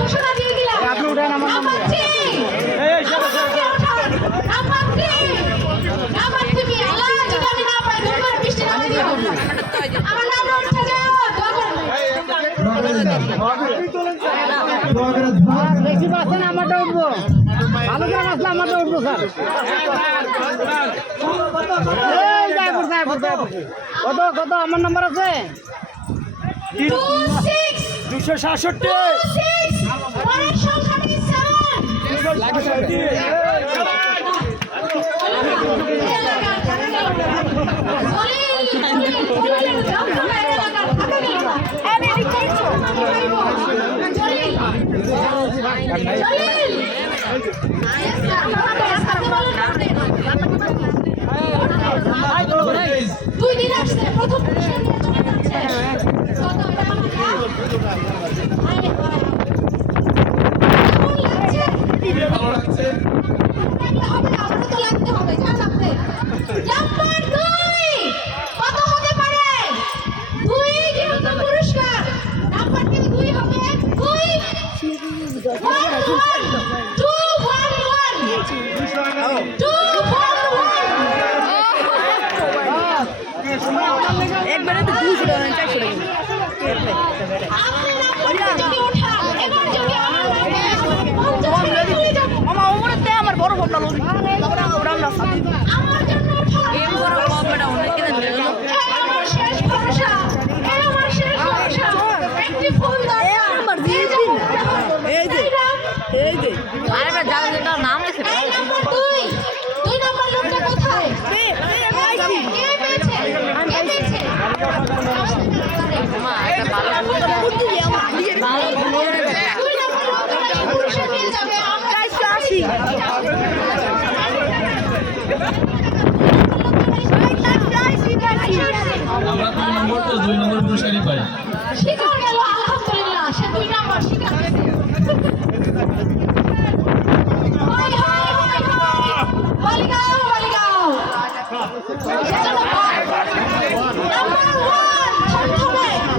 ঘোষণা দিয়ে দিলাম আপনি উঠেন আমার নাম নাম্বার 3 নাম্বার 3 নাম্বার 3 আল্লাহ যদি আমি না পাই তোমার বৃষ্টি নামে দিও আমার নাম উঠে যাও দোয়া করুন বেশি বাসেন আমারটা উঠবো ভালো করে আসলে আমারটা উঠবো স্যার কত কত আমার নাম্বার আছে 267 পরের সংখ্যাটি 2 দিন আসছে প্রথম পুরস্কার নিয়ে চলে যাচ্ছে কত এটা আমাকে হায় হায় কেমন লাগছে হবে আমারও তো লাগতে হবে জান আপনি নাম্বার 2 কত হতে পারে 2 যেহেতু পুরস্কার নাম্বার কি 2 হবে 2 একবারে তো 200 টাকা 400 টাকা মামা ওমরতে আমার বড় ফোনটা লবি তারপরে ওরা না আমার জন্য এই বড় ফোনটা অনেক কিনে দিল আমার শেষ ভরসা একটি ফুল দাও আমার দিয়ে দিন এই যে আরেকটা জায়গা নাম লেখে এই নাম্বার 2 নাম্বার লোকটা কোথায় কে পেয়েছে মা এটা ভালো বুদ্ধি দিয়ে আমার ভালো দুই নাম্বার লোকটা পুরস্কার নিয়ে যাবে আমরা 480 আমরা 2 নম্বর তো 2 নম্বর পুরস্কারই পাই শিকার গেল আলহামদুলিল্লাহ সে 2 নাম্বার শিকার গেছে হাই বালিগাও নাম্বার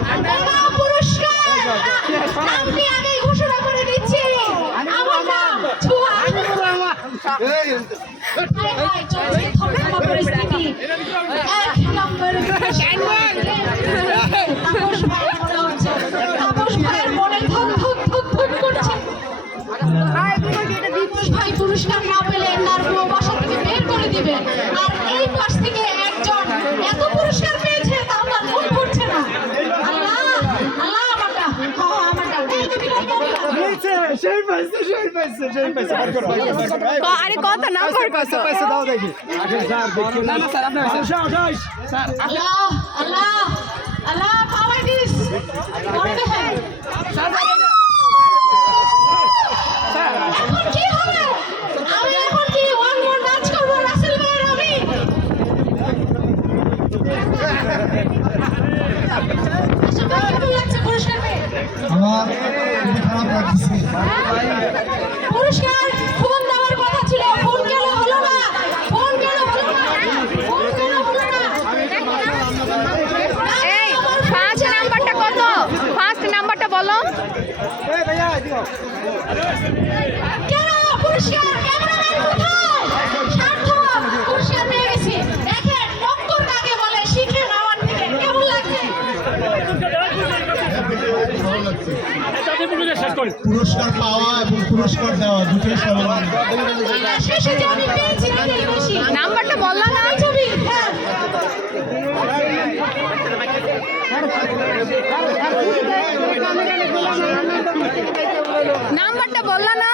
1 টাকা পুরস্কার নামটি আগে ঘোষণা করে দিচ্ছি আমার নাম ছুয়া হাই চলছে থমথমা পরিস্থিতি 1 নম্বর তাপস ভাই মনে হচ্ছে তাপস ভাইয়ের মনে ধক ধক ধক ধক করছে তাপস ভাই পুরস্কার না পেলে তার বউ বাসা থেকে বের করে দিবে আর এই পাশ থেকে একজন এত পুরস্কার পেয়েছে তাও তার মন করছে না আল্লাহ আল্লাহ আমারটা সেই পাইছে আরে কত নাম্বার কত দাও দেখি sir Allah Allah Allah power this করতে হয় এখন কি হবে আমি এখন কি ওয়ান মোর ডান্স করব রাসেল ভাইয়ের আমি আচ্ছা ভাই কেমন লাগছে পুরস্কার পেয়ে আমার খুবই খারাপ লাগছে পুরস্কার ফোন দেওয়ার কথা ছিল ফোন কেন হলো না এই ফার্স্ট নাম্বারটা কত ফার্স্ট নাম্বারটা বলো কেন পুরস্কার ক্যামেরাম্যান কোথায় সার্থক পুরস্কার পেয়ে গেছি দেখেন ডক্টর কাকে বলে শিখে নেওয়ার থেকে কেমন লাগছে পুরস্কার পাওয়া এবং পুরস্কার দেওয়া দুটোই সমান শেষে যে আমি পেয়েছি এটাই বেশি নাম্বারটা বললা না ছবি হ্যাঁ নাম্বারটা বললা না